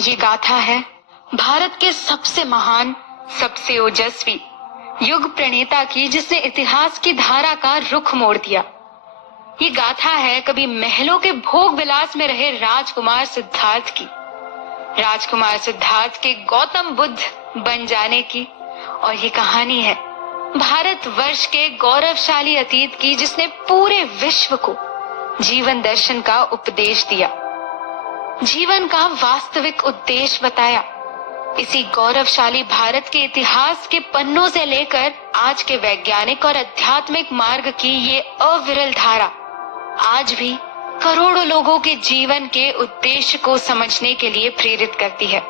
ये गाथा है भारत के सबसे महान, सबसे ओजस्वी युग प्रणेता की, जिसने इतिहास की धारा का रुख मोड़ दिया। ये गाथा है कभी महलों के भोग विलास में रहे राजकुमार सिद्धार्थ की, राजकुमार सिद्धार्थ के गौतम बुद्ध बन जाने की। और ये कहानी है भारत वर्ष के गौरवशाली अतीत की, जिसने पूरे विश्व को जीवन दर्शन का उपदेश दिया, जीवन का वास्तविक उद्देश्य बताया। इसी गौरवशाली भारत के इतिहास के पन्नों से लेकर आज के वैज्ञानिक और आध्यात्मिक मार्ग की ये अविरल धारा आज भी करोड़ों लोगों के जीवन के उद्देश्य को समझने के लिए प्रेरित करती है।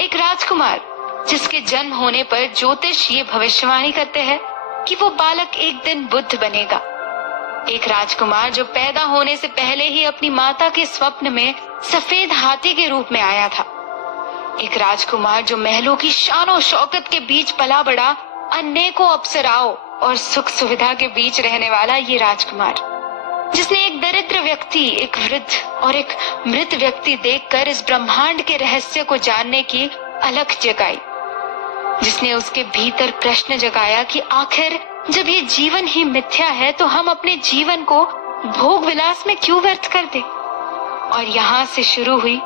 एक राजकुमार जिसके जन्म होने पर ज्योतिष ये भविष्यवाणी करते हैं कि वो बालक एक दिन बुद्ध बनेगा। एक राजकुमार जो पैदा होने से पहले ही अपनी माता के स्वप्न में सफेद हाथी के रूप में आया था। एक राजकुमार जो महलों की शानो शौकत के बीच पला बड़ा, अनेकों अप्सराओं और सुख सुविधा के बीच रहने वाला ये राजकुमार, जिसने एक दरिद्र व्यक्ति, एक वृद्ध और एक मृत व्यक्ति देखकर इस ब्रह्मांड के रहस्य को जानने की अलख जगाई, जिसने उसके भीतर प्रश्न जगाया कि आखिर जब ये जीवन ही मिथ्या है तो हम अपने जीवन को भोग विलास में क्यों व्यर्थ कर दें। और यहाँ से शुरू हुई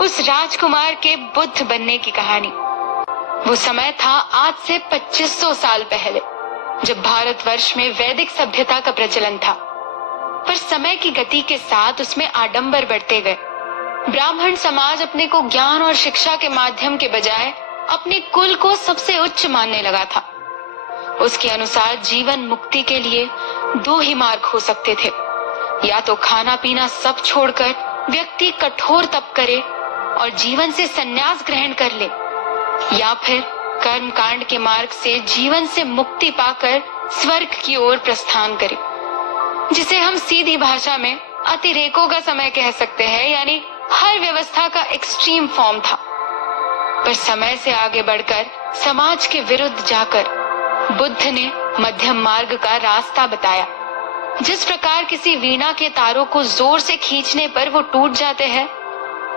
उस राजकुमार के बुद्ध बनने की कहानी। वो समय था आज से 2500 साल पहले, जब भारतवर्ष में वैदिक सभ्यता का प्रचलन था। पर समय की गति के साथ उसमें आडंबर बढ़ते गए। ब्राह्मण समाज अपने को ज्ञान और शिक्षा के माध्यम के बजाय अपने कुल को सबसे उच्च मानने लगा था। उसके अनुसार जीवन मुक्ति के लिए दो ही मार्ग हो सकते थे, या तो खाना पीना सब छोड़कर व्यक्ति कठोर तप करे और जीवन से संन्यास ग्रहण कर ले, या फिर कर्म कांड के मार्ग से जीवन से मुक्ति पाकर स्वर्ग की ओर प्रस्थान करे, जिसे हम सीधी भाषा में अतिरेकों का समय कह सकते हैं, यानी हर व्यवस्था का एक्सट्रीम फॉर्म था। पर समय से आगे बढ़कर समाज के विरुद्ध जाकर बुद्ध ने मध्यम मार्ग का रास्ता बताया। जिस प्रकार किसी वीणा के तारों को जोर से खींचने पर वो टूट जाते हैं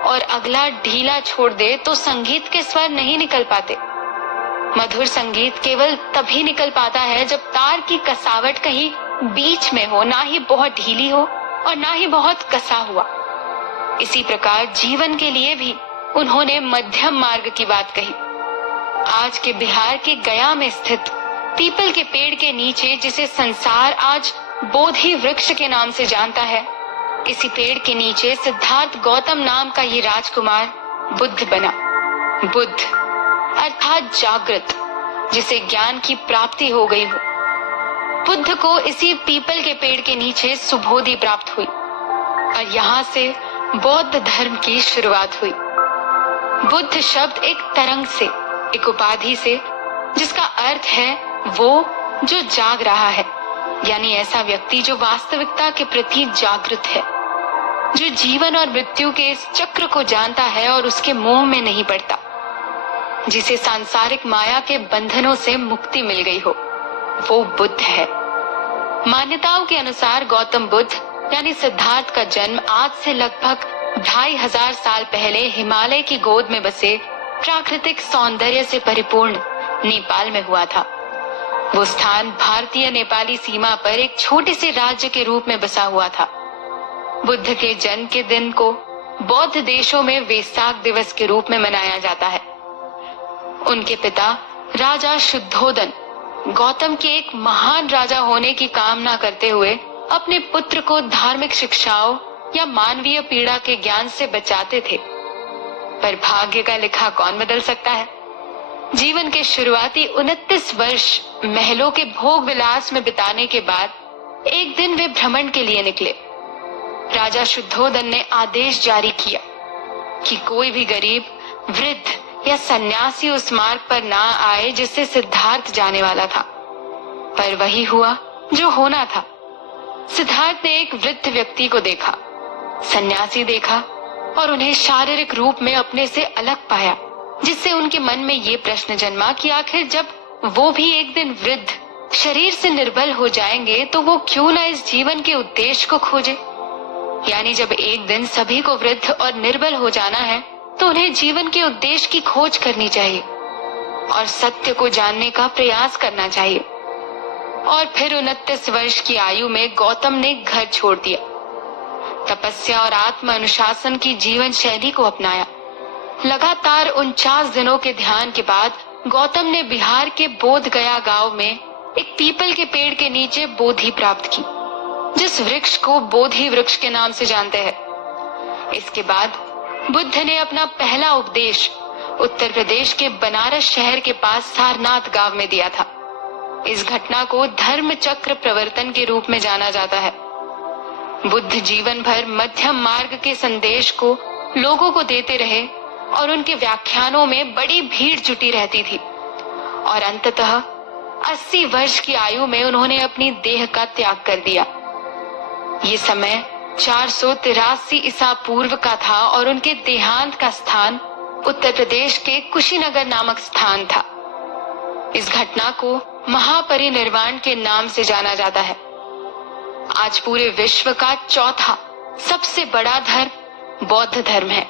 और अगला ढीला छोड़ दे तो संगीत के स्वर नहीं निकल पाते। मधुर संगीत केवल तभी निकल पाता है जब तार की कसावट कहीं बीच में हो, ना ही बहुत ढीली हो और ना ही बहुत कसा हुआ। इसी प्रकार जीवन के लिए भी उन्होंने मध्यम मार्ग की बात कही। आज के बिहार के गया में स्थित पीपल के पेड़ के नीचे, जिसे संसार आज बोधि वृक्ष के नाम से जानता है, इसी पेड़ के नीचे सिद्धार्थ गौतम नाम का ये राजकुमार बुद्ध बना। बुद्ध अर्थात जागृत, जिसे ज्ञान की प्राप्ति हो गई हो। बुद्ध को इसी पीपल के पेड़ के नीचे सुबोधि प्राप्त हुई और यहाँ से बौद्ध धर्म की शुरुआत हुई। बुद्ध शब्द एक तरंग से, एक उपाधि से, जिसका अर्थ है वो जो जाग रहा है, यानी ऐसा व्यक्ति जो वास्तविकता के प्रति जागृत है, जो जीवन और मृत्यु के इस चक्र को जानता है और उसके मोह में नहीं पड़ता, जिसे सांसारिक माया के बंधनों से मुक्ति मिल गई हो, वो बुद्ध है। मान्यताओं के अनुसार गौतम बुद्ध यानी सिद्धार्थ का जन्म आज से लगभग 2500 साल पहले हिमालय की गोद में बसे प्राकृतिक सौंदर्य से परिपूर्ण नेपाल में हुआ था। वो स्थान भारतीय नेपाली सीमा पर एक छोटे से राज्य के रूप में बसा हुआ था। बुद्ध के जन्म के दिन को बौद्ध देशों में वेसाक दिवस के रूप में मनाया जाता है। उनके पिता राजा शुद्धोदन गौतम के एक महान राजा होने की कामना करते हुए अपने पुत्र को धार्मिक शिक्षाओं या मानवीय पीड़ा के ज्ञान से बचाते थे। पर भाग्य का लिखा कौन बदल सकता है। जीवन के शुरुआती 29 वर्ष महलों के भोग विलास में बिताने के बाद एक दिन वे भ्रमण के लिए निकले। राजा शुद्धोदन ने आदेश जारी किया कि कोई भी गरीब, वृद्ध या सन्यासी उस मार्ग पर ना आए जिससे सिद्धार्थ जाने वाला था। पर वही हुआ जो होना था। सिद्धार्थ ने एक वृद्ध व्यक्ति को देखा, सन्यासी देखा और उन्हें शारीरिक रूप में अपने से अलग पाया, जिससे उनके मन में ये प्रश्न जन्मा कि आखिर जब वो भी एक दिन वृद्ध शरीर से निर्बल हो जाएंगे तो वो क्यों न इस जीवन के उद्देश्य को खोजे। यानी जब एक दिन सभी को वृद्ध और निर्बल हो जाना है तो उन्हें जीवन के उद्देश्य की खोज करनी चाहिए और सत्य को जानने का प्रयास करना चाहिए। और फिर 29 वर्ष की आयु में गौतम ने घर छोड़ दिया, तपस्या और आत्म अनुशासन की जीवन शैली को अपनाया। लगातार 49 दिनों के ध्यान के बाद गौतम ने बिहार के बोध गया गांव में एक पीपल के पेड़ के नीचे बोधि प्राप्त की, जिस वृक्ष को बोधि वृक्ष के नाम से जानते हैं। इसके बाद बुद्ध ने अपना पहला उपदेश उत्तर प्रदेश के बनारस शहर के पास सारनाथ गांव में दिया था। इस घटना को धर्म चक्र प्रवर्तन के रूप में जाना जाता है। बुद्ध जीवन भर मध्यम मार्ग के संदेश को लोगों को देते रहे और उनके व्याख्यानों में बड़ी भीड़ जुटी रहती थी और अंततः 80 वर्ष की आयु में उन्होंने अपनी देह का त्याग कर दिया। ये समय 483 ईसा पूर्व का था और उनके देहांत का स्थान उत्तर प्रदेश के कुशीनगर नामक स्थान था। इस घटना को महापरिनिर्वाण के नाम से जाना जाता है। आज पूरे विश्व का चौथा सबसे बड़ा धर्म बौद्ध धर्म है,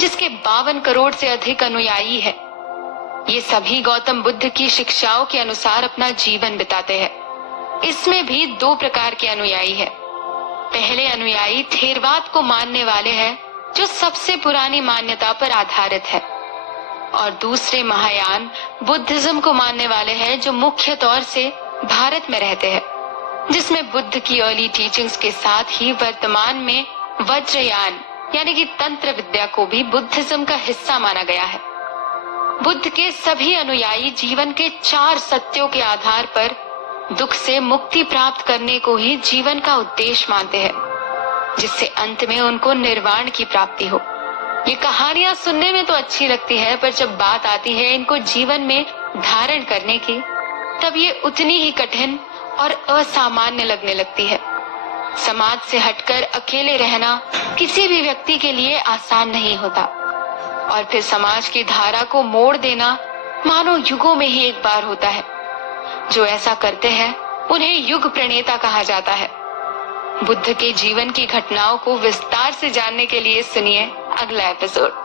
जिसके 52 करोड़ से अधिक अनुयायी है। ये सभी गौतम बुद्ध की शिक्षाओं के अनुसार अपना जीवन बिताते हैं। इसमें भी 2 प्रकार के अनुयायी है। पहले अनुयायी थेरवाद को मानने वाले हैं, जो सबसे पुरानी मान्यता पर आधारित है, और दूसरे महायान बुद्धिज्म को मानने वाले हैं, जो मुख्य तौर से भारत में रहते हैं, जिसमें बुद्ध की अर्ली टीचिंग्स के साथ ही वर्तमान में वज्रयान यानी कि तंत्र विद्या को भी बुद्धिज्म का हिस्सा माना गया है। बुद्ध के सभी अनुयायी जीवन के 4 सत्यों के आधार पर दुख से मुक्ति प्राप्त करने को ही जीवन का उद्देश्य मानते हैं, जिससे अंत में उनको निर्वाण की प्राप्ति हो। ये कहानियां सुनने में तो अच्छी लगती है, पर जब बात आती है इनको जीवन में धारण करने की, तब ये उतनी ही कठिन और असामान्य लगने लगती है। समाज से हटकर अकेले रहना किसी भी व्यक्ति के लिए आसान नहीं होता, और फिर समाज की धारा को मोड़ देना मानो युगों में ही एक बार होता है। जो ऐसा करते हैं उन्हें युग प्रणेता कहा जाता है। बुद्ध के जीवन की घटनाओं को विस्तार से जानने के लिए सुनिए अगला एपिसोड।